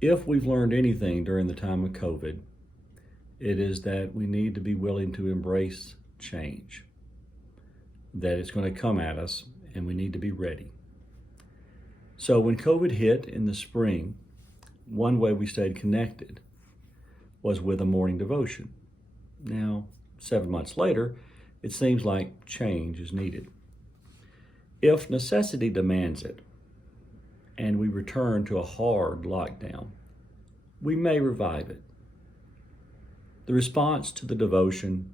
If we've learned anything during the time of COVID, it is that we need to be willing to embrace change, that it's going to come at us and we need to be ready. So when COVID hit in the spring, one way we stayed connected was with a morning devotion. Now, 7 months later, it seems like change is needed. If necessity demands it, and we return to a hard lockdown, we may revive it. The response to the devotion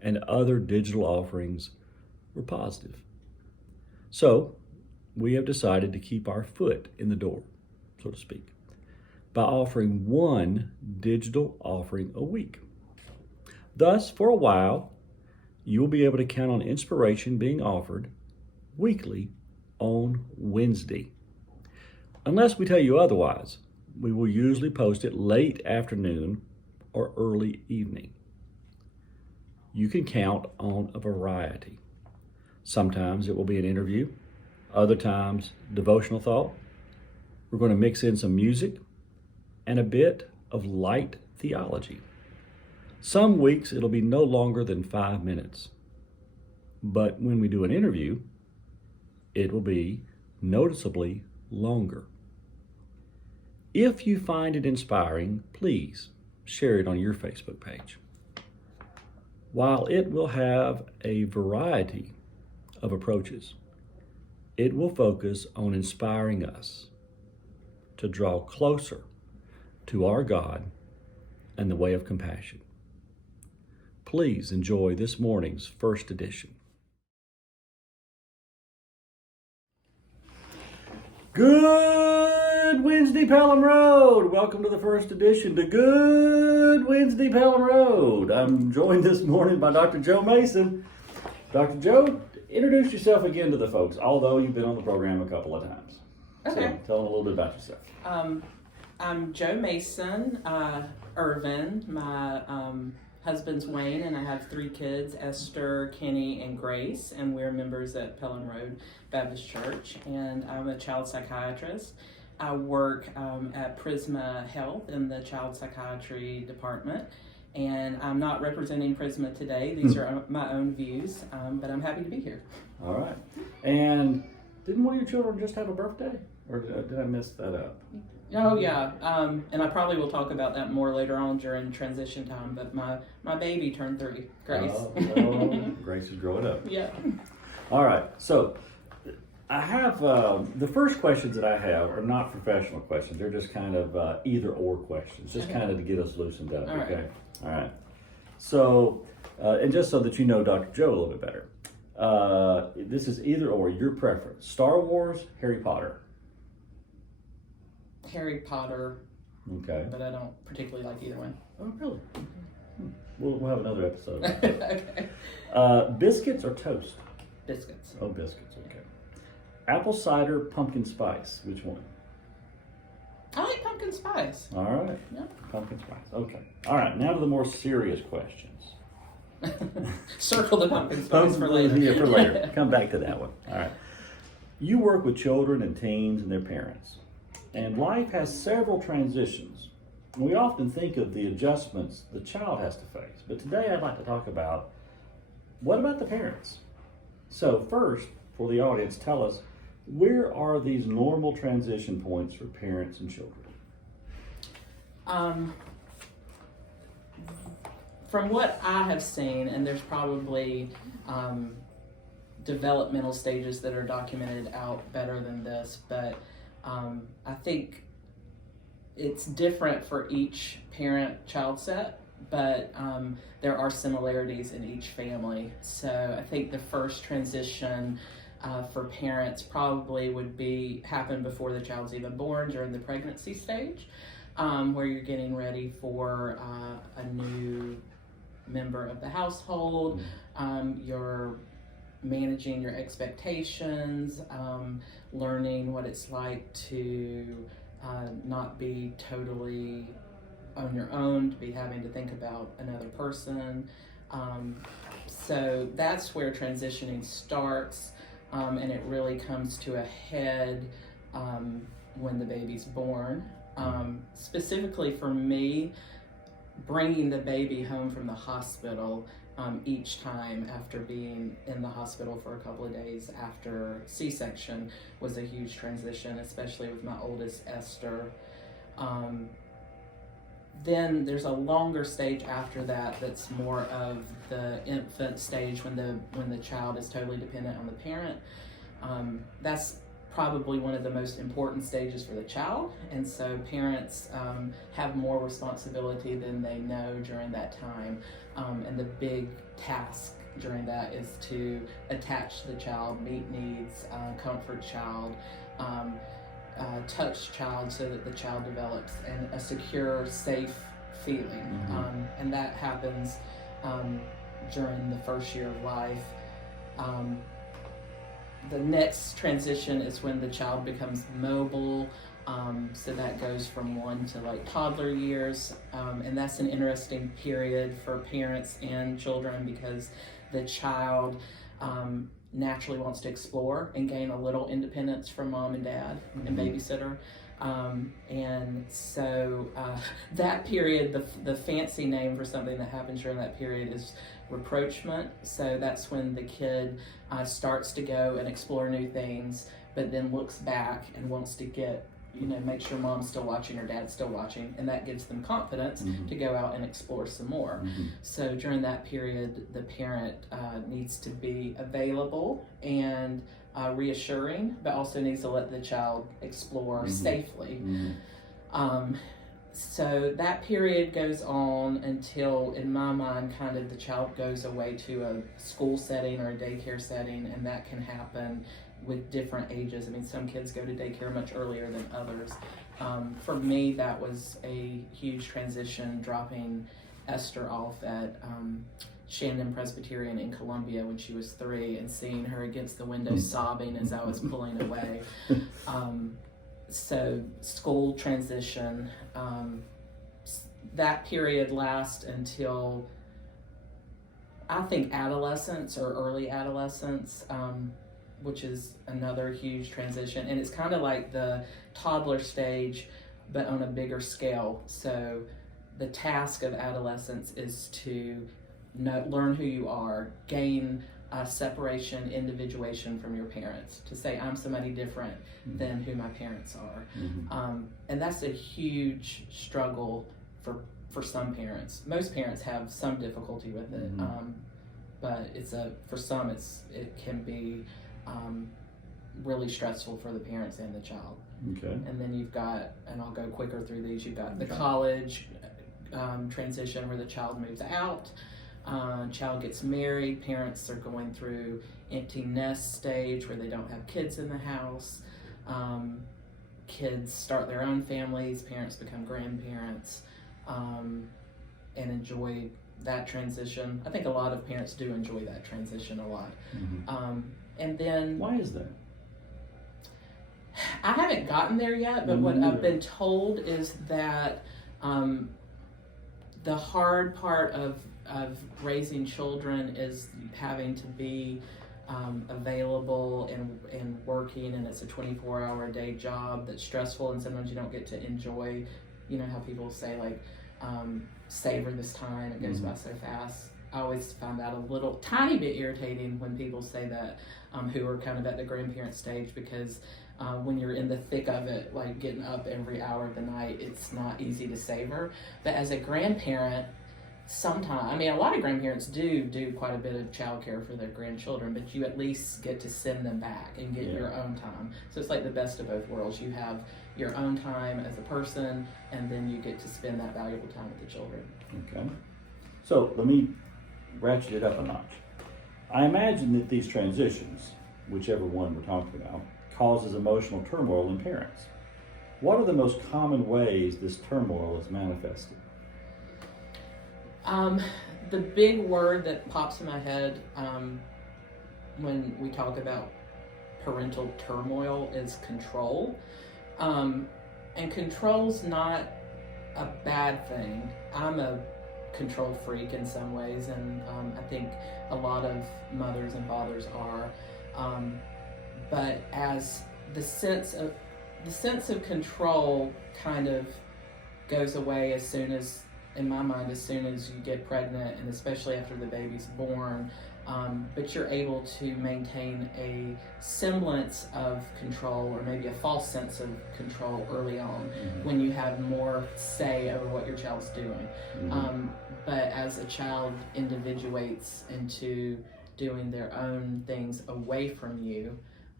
and other digital offerings were positive. So, we have decided to keep our foot in the door, so to speak, by offering one digital offering a week. Thus, for a while, you will be able to count on inspiration being offered weekly on Wednesday. Unless we tell you otherwise, we will usually post it late afternoon or early evening. You can count on a variety. Sometimes it will be an interview, other times devotional thought. We're going to mix in some music and a bit of light theology. Some weeks it'll be no longer than 5 minutes. But when we do an interview, it will be noticeably longer. If you find it inspiring, please share it on your Facebook page. While it will have a variety of approaches, it will focus on inspiring us to draw closer to our God and the way of compassion. Please enjoy this morning's first edition. Good Wednesday, Pelham Road. Welcome to the first edition to Good Wednesday, Pelham Road. I'm joined this morning by Dr. Joe Mason. Dr. Joe, introduce yourself again to the folks, although you've been on the program a couple of times. Okay. So tell them a little bit about yourself. I'm Joe Mason, Irvin. My husband's Wayne, and I have 3 kids, Esther, Kenny, and Grace, and we're members at Pelham Road Baptist Church, and I'm a child psychiatrist. I work at Prisma Health in the child psychiatry department, and I'm not representing Prisma today. These are my own views, but I'm happy to be here. All right. And didn't one of your children just have a birthday? Or did I mess that up? Oh yeah, and I probably will talk about that more later on during transition time, but my baby turned 3, Grace. Oh, Grace is growing up. Yeah. All right, so I have, the first questions that I have are not professional questions. They're just kind of either or questions, just kind of to get us loosened up, All okay? All right. So, and just so that you know Dr. Joe a little bit better, this is either or, your preference. Star Wars, Harry Potter. Harry Potter, Okay. but I don't particularly like either one. Oh, really? We'll have another episode about that. Okay. Biscuits or toast? Biscuits. Oh, biscuits, okay. Apple cider, pumpkin spice, which one? I like pumpkin spice. All right. Yeah. Pumpkin spice, okay. All right, now to the more serious questions. Circle the pumpkin spice for later. Yeah, for later. Come back to that one. All right. You work with children and teens and their parents, and life has several transitions. We often think of the adjustments the child has to face, but today I'd like to talk about what about the parents? So first, for the audience, tell us, where are these normal transition points for parents and children? From what I have seen, and there's probably developmental stages that are documented out better than this, but I think it's different for each parent-child set, but there are similarities in each family. So I think the first transition for parents probably would happen before the child's even born, during the pregnancy stage, where you're getting ready for a new member of the household. You're managing your expectations, learning what it's like to not be totally on your own, to be having to think about another person. So that's where transitioning starts, and it really comes to a head when the baby's born. Specifically for me, bringing the baby home from the hospital each time after being in the hospital for a couple of days after C-section was a huge transition, especially with my oldest Esther. Then there's a longer stage after that that's more of the infant stage when the child is totally dependent on the parent. That's probably one of the most important stages for the child, and so parents have more responsibility than they know during that time, and the big task during that is to attach the child, meet needs, comfort child, touch child so that the child develops a secure, safe feeling. And that happens during the first year of life. The next transition is when the child becomes mobile. So that goes from 1 to like toddler years. And that's an interesting period for parents and children because the child naturally wants to explore and gain a little independence from mom and dad and babysitter. And so that period, the fancy name for something that happens during that period is rapprochement. So that's when the kid starts to go and explore new things, but then looks back and wants to make sure mom's still watching or dad's still watching, and that gives them confidence to go out and explore some more. So during that period, the parent needs to be available and reassuring, but also needs to let the child explore safely. So that period goes on until, in my mind, kind of the child goes away to a school setting or a daycare setting, and that can happen with different ages. I mean, some kids go to daycare much earlier than others. For me, that was a huge transition, dropping Esther off at Shandon Presbyterian in Columbia when she was 3 and seeing her against the window sobbing as I was pulling away. So school transition, that period lasts until I think adolescence or early adolescence, which is another huge transition. And it's kind of like the toddler stage, but on a bigger scale. So the task of adolescence is to learn who you are, gain separation, individuation from your parents, to say, I'm somebody different than who my parents are. And that's a huge struggle for some parents. Most parents have some difficulty with it, but for some it can be really stressful for the parents and the child. Okay. And then you've got, and I'll go quicker through these, you've got the college transition where the child moves out, child gets married, parents are going through empty nest stage where they don't have kids in the house, kids start their own families, parents become grandparents, and enjoy that transition. I think a lot of parents do enjoy that transition a lot. And then, why is that? I haven't gotten there yet, but what I've been told is that the hard part of raising children is having to be available and working, and it's a 24-hour-a-day job that's stressful, and sometimes you don't get to enjoy, how people say, like, savor this time, it goes by so fast. I always find that a little tiny bit irritating when people say that, who are kind of at the grandparent stage, because when you're in the thick of it, like getting up every hour of the night, it's not easy to savor. But as a grandparent, sometimes, a lot of grandparents do quite a bit of childcare for their grandchildren, but you at least get to send them back and get your own time. So it's like the best of both worlds. You have your own time as a person, and then you get to spend that valuable time with the children. Okay. So let me ratchet it up a notch. I imagine that these transitions, whichever one we're talking about, causes emotional turmoil in parents. What are the most common ways this turmoil is manifested? The big word that pops in my head when we talk about parental turmoil is control. And control's not a bad thing. I'm a control freak in some ways, and I think a lot of mothers and fathers are. But as the sense of the sense of control kind of goes away as soon as, in my mind, as soon as you get pregnant, and especially after the baby's born. But you're able to maintain a semblance of control, or maybe a false sense of control early on, when you have more say over what your child's doing. But as a child individuates into doing their own things away from you,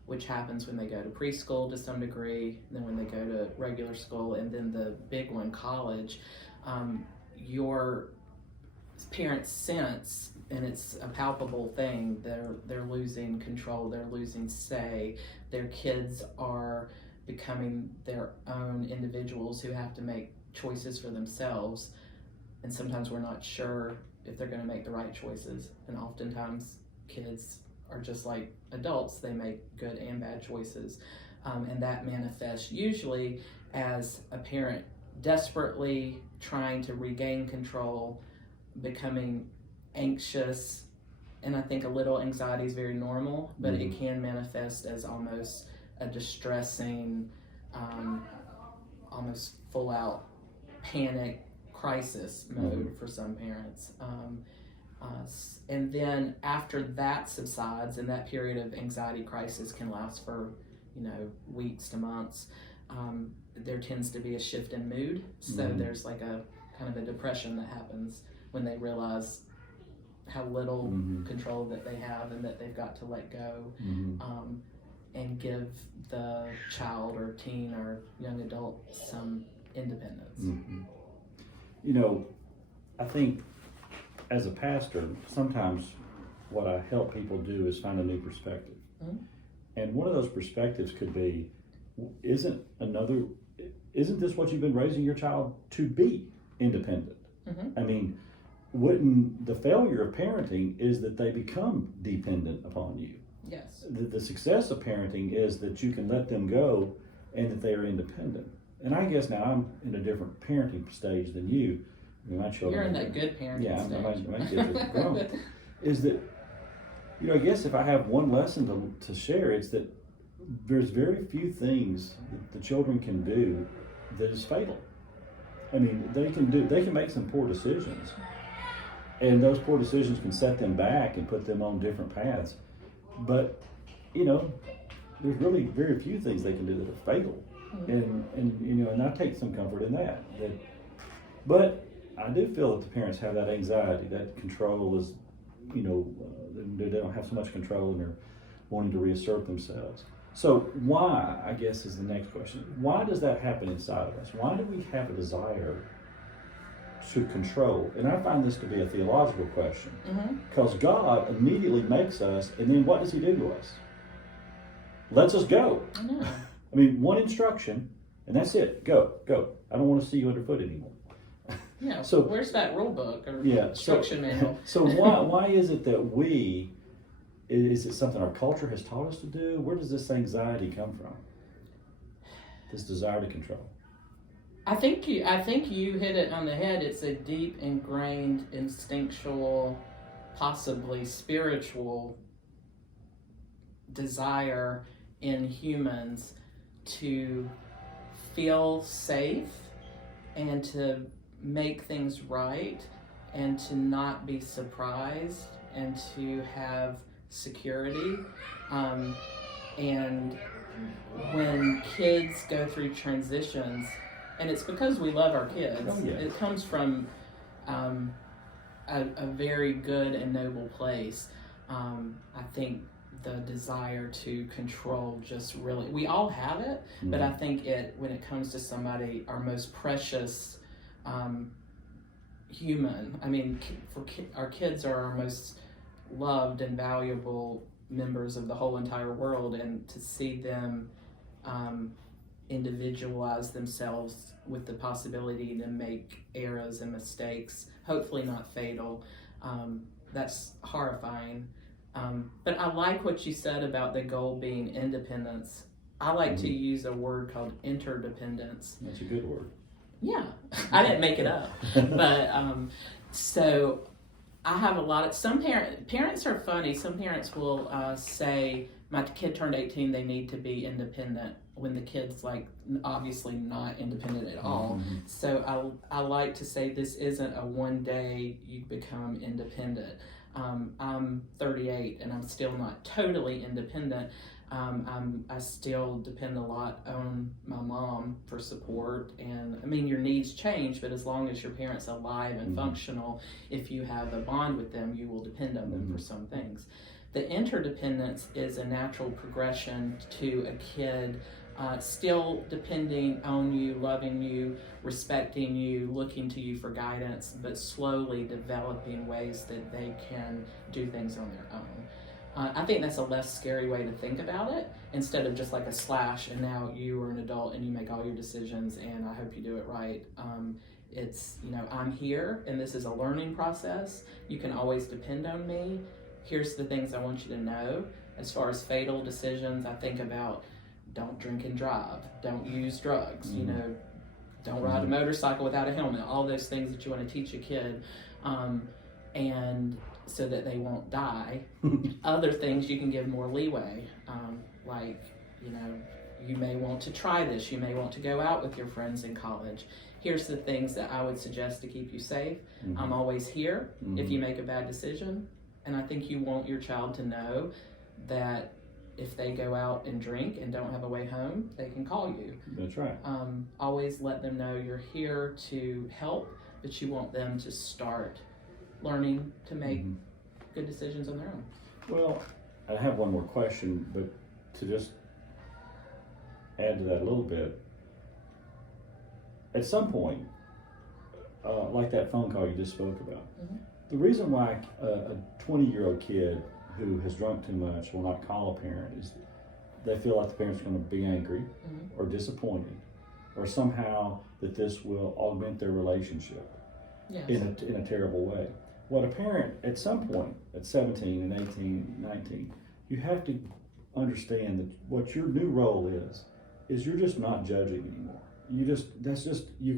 which happens when they go to preschool to some degree, then when they go to regular school, and then the big one, college, your parents sense, and it's a palpable thing, they're losing control, they're losing say. Their kids are becoming their own individuals who have to make choices for themselves, and sometimes we're not sure if they're going to make the right choices, and oftentimes kids are just like adults, they make good and bad choices, and that manifests usually as a parent desperately trying to regain control, becoming anxious, and I think a little anxiety is very normal, but it can manifest as almost a distressing, almost full out panic crisis mode for some parents. And then after that subsides, and that period of anxiety crisis can last for, weeks to months, there tends to be a shift in mood. So there's like a kind of a depression that happens when they realize how little control that they have, and that they've got to let go, and give the child or teen or young adult some independence. I think as a pastor, sometimes what I help people do is find a new perspective. And one of those perspectives could be, isn't this what you've been raising your child to be, independent? I mean, wouldn't the failure of parenting is that they become dependent upon you? Yes. The success of parenting is that you can let them go and that they are independent. And I guess now I'm in a different parenting stage than you. My children. You're in that good parenting stage. My kids are grown. Is that, I guess if I have one lesson to share, it's that there's very few things that the children can do that is fatal. I mean, they can make some poor decisions, and those poor decisions can set them back and put them on different paths. But, there's really very few things they can do that are fatal. And I take some comfort in that. But I do feel that the parents have that anxiety, that control is, they don't have so much control and they're wanting to reassert themselves. So why, I guess, is the next question. Why does that happen inside of us? Why do we have a desire to control? And I find this to be a theological question. Because God immediately makes us, and then what does he do to us? Lets us go. I mean, one instruction, and that's it. Go. I don't want to see you underfoot anymore. Yeah. So where's that rule book or instruction manual? So why is it that is it something our culture has taught us to do? Where does this anxiety come from? This desire to control. I think you hit it on the head. It's a deep, ingrained, instinctual, possibly spiritual desire in humans to feel safe and to make things right and to not be surprised and to have security. And when kids go through transitions, and it's because we love our kids, it comes from a very good and noble place. I think the desire to control just really, we all have it, but I think when it comes to somebody, our most precious human, I mean, our kids are our most loved and valuable members of the whole entire world, and to see them individualize themselves with the possibility to make errors and mistakes, hopefully not fatal, that's horrifying. But I like what you said about the goal being independence. I like to use a word called interdependence. That's a good word. Yeah, I didn't make it up. But so I have a lot of, some parents are funny. Some parents will say, my kid turned 18, they need to be independent. when the kid's like obviously not independent at all. Mm-hmm. So I like to say this isn't a one day you become independent. I'm 38 and I'm still not totally independent. I still depend a lot on my mom for support, and I mean your needs change, but as long as your parent's alive and functional, if you have a bond with them, you will depend on them for some things. The interdependence is a natural progression to a kid still depending on you, loving you, respecting you, looking to you for guidance, but slowly developing ways that they can do things on their own. I think that's a less scary way to think about it, instead of just like a slash and now you are an adult and you make all your decisions and I hope you do it right. It's, I'm here and this is a learning process. You can always depend on me. Here's the things I want you to know. As far as fatal decisions, I think about don't drink and drive, don't use drugs, don't ride a motorcycle without a helmet, all those things that you want to teach a kid, and so that they won't die. Other things you can give more leeway, like, you may want to try this, you may want to go out with your friends in college. Here's the things that I would suggest to keep you safe. I'm always here if you make a bad decision. And I think you want your child to know that if they go out and drink and don't have a way home, they can call you. That's right. Always let them know you're here to help, but you want them to start learning to make good decisions on their own. Well, I have one more question, but to just add to that a little bit, at some point, like that phone call you just spoke about, the reason why a 20-year-old kid who has drunk too much will not call a parent is they feel like the parent's going to be angry or disappointed, or somehow that this will augment their relationship in a terrible way. What a parent, at some point, at 17 and 18, 19, you have to understand that what your new role is you're just not judging anymore. You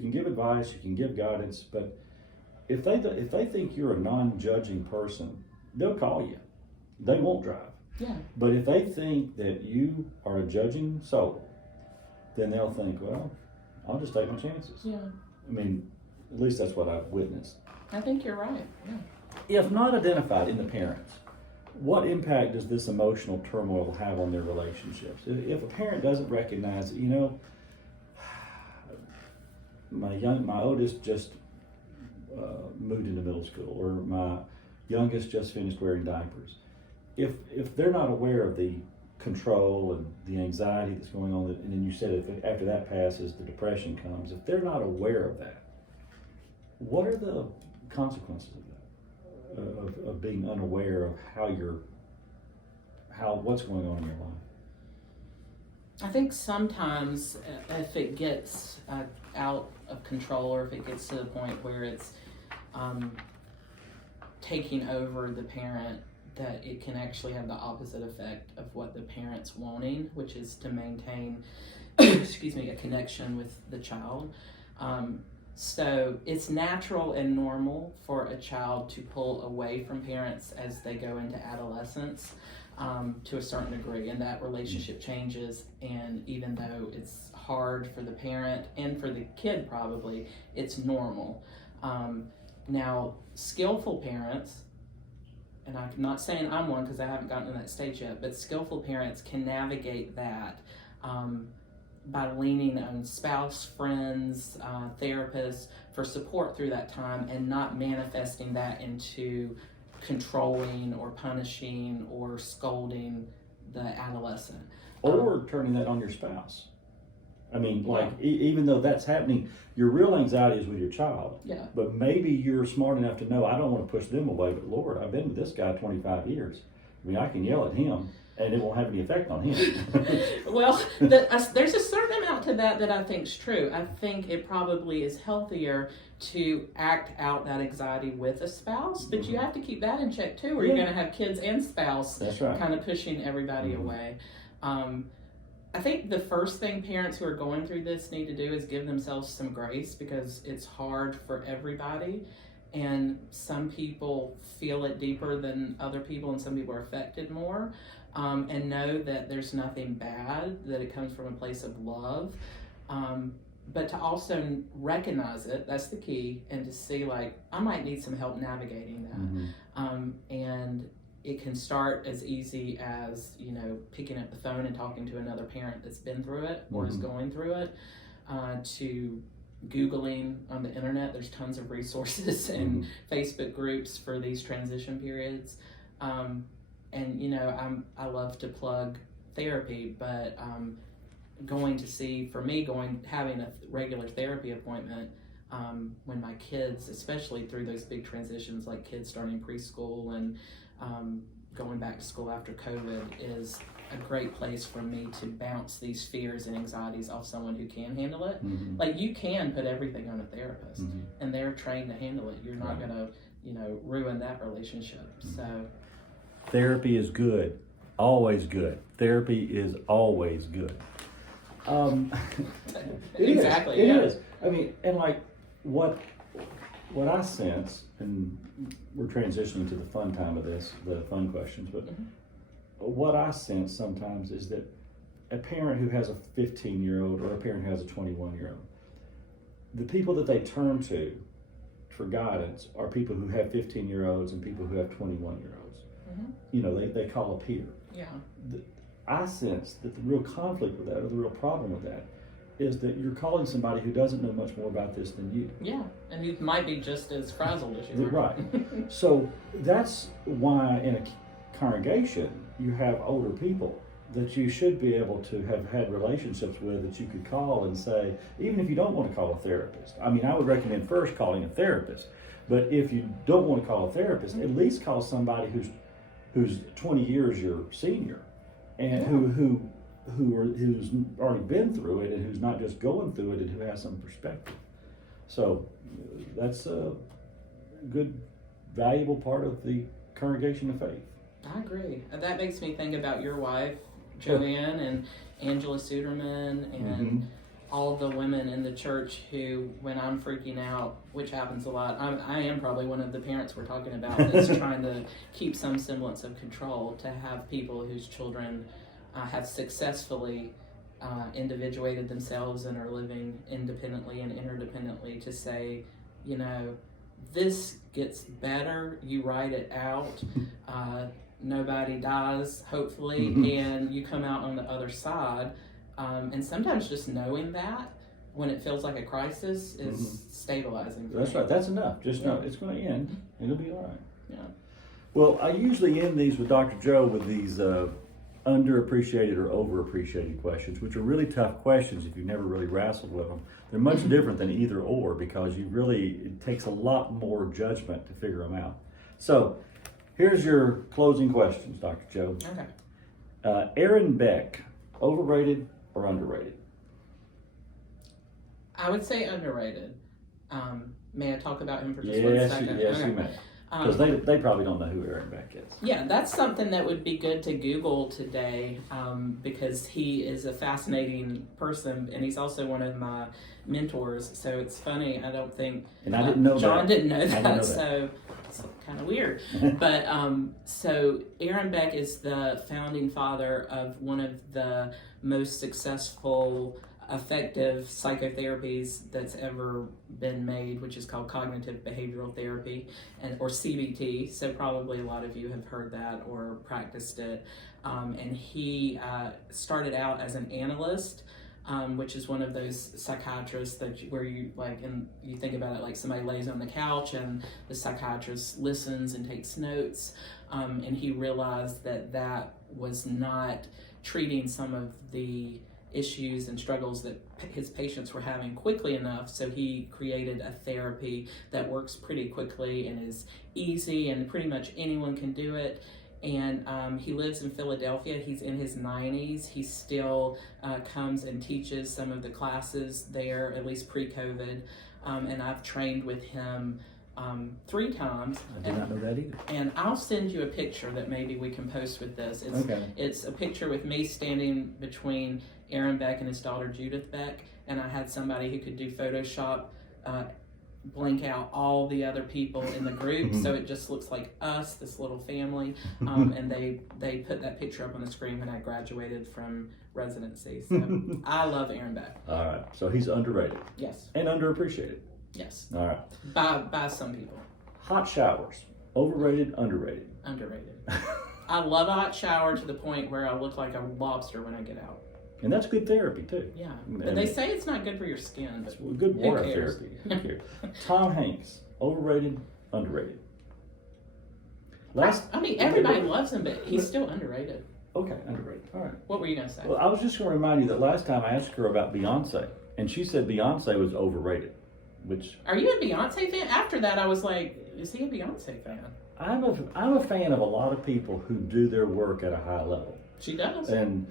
can give advice, you can give guidance, but if they think you're a non-judging person, they'll call you. They won't drive. Yeah. But if they think that you are a judging soul, then they'll think, well, I'll just take my chances. Yeah. I mean, at least that's what I've witnessed. I think you're right. Yeah. If not identified in the parents, what impact does this emotional turmoil have on their relationships? If a parent doesn't recognize, my oldest just moved into middle school, or my youngest just finished wearing diapers. If they're not aware of the control and the anxiety that's going on, and then you said if after that passes, the depression comes. If they're not aware of that, what are the consequences of that? Of being unaware of what's going on in your life? I think sometimes if it gets out of control, or if it gets to the point where it's taking over the parent, that it can actually have the opposite effect of what the parent's wanting, which is to maintain a connection with the child. So it's natural and normal for a child to pull away from parents as they go into adolescence, to a certain degree, and that relationship changes. And even though it's hard for the parent and for the kid, probably it's normal. Now, skillful parents, and I'm not saying I'm one because I haven't gotten to that stage yet, but skillful parents can navigate that by leaning on spouse, friends, therapists for support through that time, and not manifesting that into controlling or punishing or scolding the adolescent. Or turning that on your spouse. I mean, even though that's happening, your real anxiety is with your child. Yeah. But maybe you're smart enough to know, I don't want to push them away, but Lord, I've been with this guy 25 years. I mean, I can yell at him and it won't have any effect on him. Well, there's a certain amount to that I think is true. I think it probably is healthier to act out that anxiety with a spouse, but you have to keep that in check too, or you're going to have kids and spouse kind of pushing everybody away. I think the first thing parents who are going through this need to do is give themselves some grace, because it's hard for everybody, and some people feel it deeper than other people, and some people are affected more. and know that there's nothing bad, that it comes from a place of love. But to also recognize it, that's the key, and to see, like, I might need some help navigating that. And it can start as easy as, picking up the phone and talking to another parent that's been through it or is going through it, to Googling on the internet. There's tons of resources and Facebook groups for these transition periods. And, I love to plug therapy, but having a regular therapy appointment when my kids, especially through those big transitions like kids starting preschool and going back to school after COVID, is a great place for me to bounce these fears and anxieties off someone who can handle it. Like, you can put everything on a therapist and they're trained to handle it. You're not gonna, ruin that relationship. So therapy is good, always good. Therapy is always good. Exactly. It is. I mean, and like what I sense, and we're transitioning to the fun time of this, the fun questions, but what I sense sometimes is that a parent who has a 15-year-old or a parent who has a 21-year-old, the people that they turn to for guidance are people who have 15-year-olds and people who have 21-year-olds. They call a peer. Yeah. I sense that the real conflict with that, or the real problem with that, is that you're calling somebody who doesn't know much more about this than you. Yeah, and you might be just as frazzled as you are. Right. So that's why in a congregation you have older people that you should be able to have had relationships with, that you could call and say, even if you don't want to call a therapist. I mean, I would recommend first calling a therapist, but if you don't want to call a therapist, at least call somebody who's 20 years your senior, and who's already been through it, and who's not just going through it, and who has some perspective. So that's a good, valuable part of the congregation of faith. I agree. That makes me think about your wife, Joanne, and Angela Suderman, and all the women in the church who, when I'm freaking out, which happens a lot, I am probably one of the parents we're talking about that's trying to keep some semblance of control, to have people whose children have successfully individuated themselves and are living independently and interdependently, to say, this gets better, you write it out, nobody dies, hopefully, and you come out on the other side. And sometimes just knowing that when it feels like a crisis is stabilizing. That's right. That's enough. Just know it's going to end. It'll be all right. Yeah. Well, I usually end these with Dr. Joe with these underappreciated or overappreciated questions, which are really tough questions if you've never really wrestled with them. They're much different than either or, because it takes a lot more judgment to figure them out. So here's your closing questions, Dr. Joe. Okay. Aaron Beck, overrated or underrated? I would say underrated. May I talk about him for just 1 second? Yes, you may. Because they probably don't know who Aaron Beck is. Yeah, that's something that would be good to Google today, because he is a fascinating person, and he's also one of my mentors. So it's funny, I don't think... And I didn't know John that. didn't know that, so it's kind of weird. But so Aaron Beck is the founding father of one of the most successful, effective psychotherapies that's ever been made, which is called cognitive behavioral therapy, or CBT. So probably a lot of you have heard that or practiced it. And he started out as an analyst, which is one of those psychiatrists where you think about it like somebody lays on the couch and the psychiatrist listens and takes notes. And he realized that was not treating some of the issues and struggles that his patients were having quickly enough, so he created a therapy that works pretty quickly and is easy, and pretty much anyone can do it. And he lives in Philadelphia. He's in his 90s. He still comes and teaches some of the classes there, at least pre-COVID. And I've trained with him 3 times. I did not know that either. And I'll send you a picture that maybe we can post with this. It's a picture with me standing between Aaron Beck and his daughter Judith Beck, and I had somebody who could do Photoshop blank out all the other people in the group, so it just looks like us, this little family. And they put that picture up on the screen when I graduated from residency. So I love Aaron Beck. All right. So he's underrated. Yes. And underappreciated. Yes. All right. By some people. Hot showers. Overrated, underrated. Underrated. I love a hot shower to the point where I look like a lobster when I get out. And that's good therapy too. Yeah. But they say it's not good for your skin. But good who water cares? therapy. Who cares? Tom Hanks. Overrated, underrated. I mean, everybody loves him, but he's still underrated. Okay, underrated. All right. What were you going to say? Well, I was just going to remind you that last time I asked her about Beyonce, and she said Beyonce was overrated, which... Are you a Beyonce fan? After that, I was like, is he a Beyonce fan? I'm a fan of a lot of people who do their work at a high level. She does. And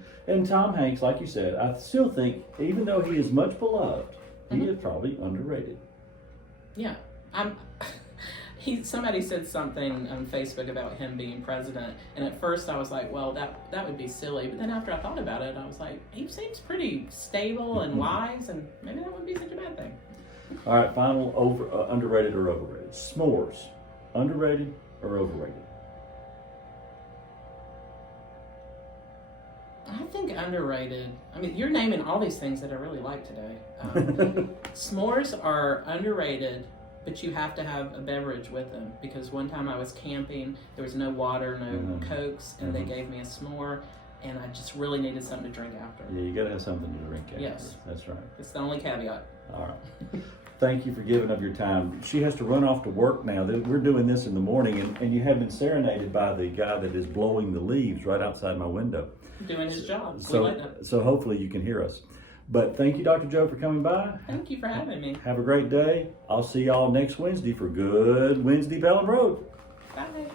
Tom Hanks, like you said, I still think, even though he is much beloved, he is probably underrated. Yeah. Somebody said something on Facebook about him being president, and at first I was like, well, that would be silly. But then after I thought about it, I was like, he seems pretty stable and wise, and maybe that wouldn't be such a bad thing. All right, final underrated or overrated. S'mores, underrated or overrated? I think underrated. I mean, you're naming all these things that I really like today. S'mores are underrated, but you have to have a beverage with them, because one time I was camping, there was no water, no Cokes, and they gave me a s'more, and I just really needed something to drink after. Yeah, you got to have something to drink after. Yes. That's right. It's the only caveat. All right. Thank you for giving up your time. She has to run off to work now. We're doing this in the morning, and you have been serenaded by the guy that is blowing the leaves right outside my window. Doing his job. So hopefully you can hear us. But thank you, Dr. Joe, for coming by. Thank you for having me. Have a great day. I'll see y'all next Wednesday for Good Wednesday Pelham Road. Bye.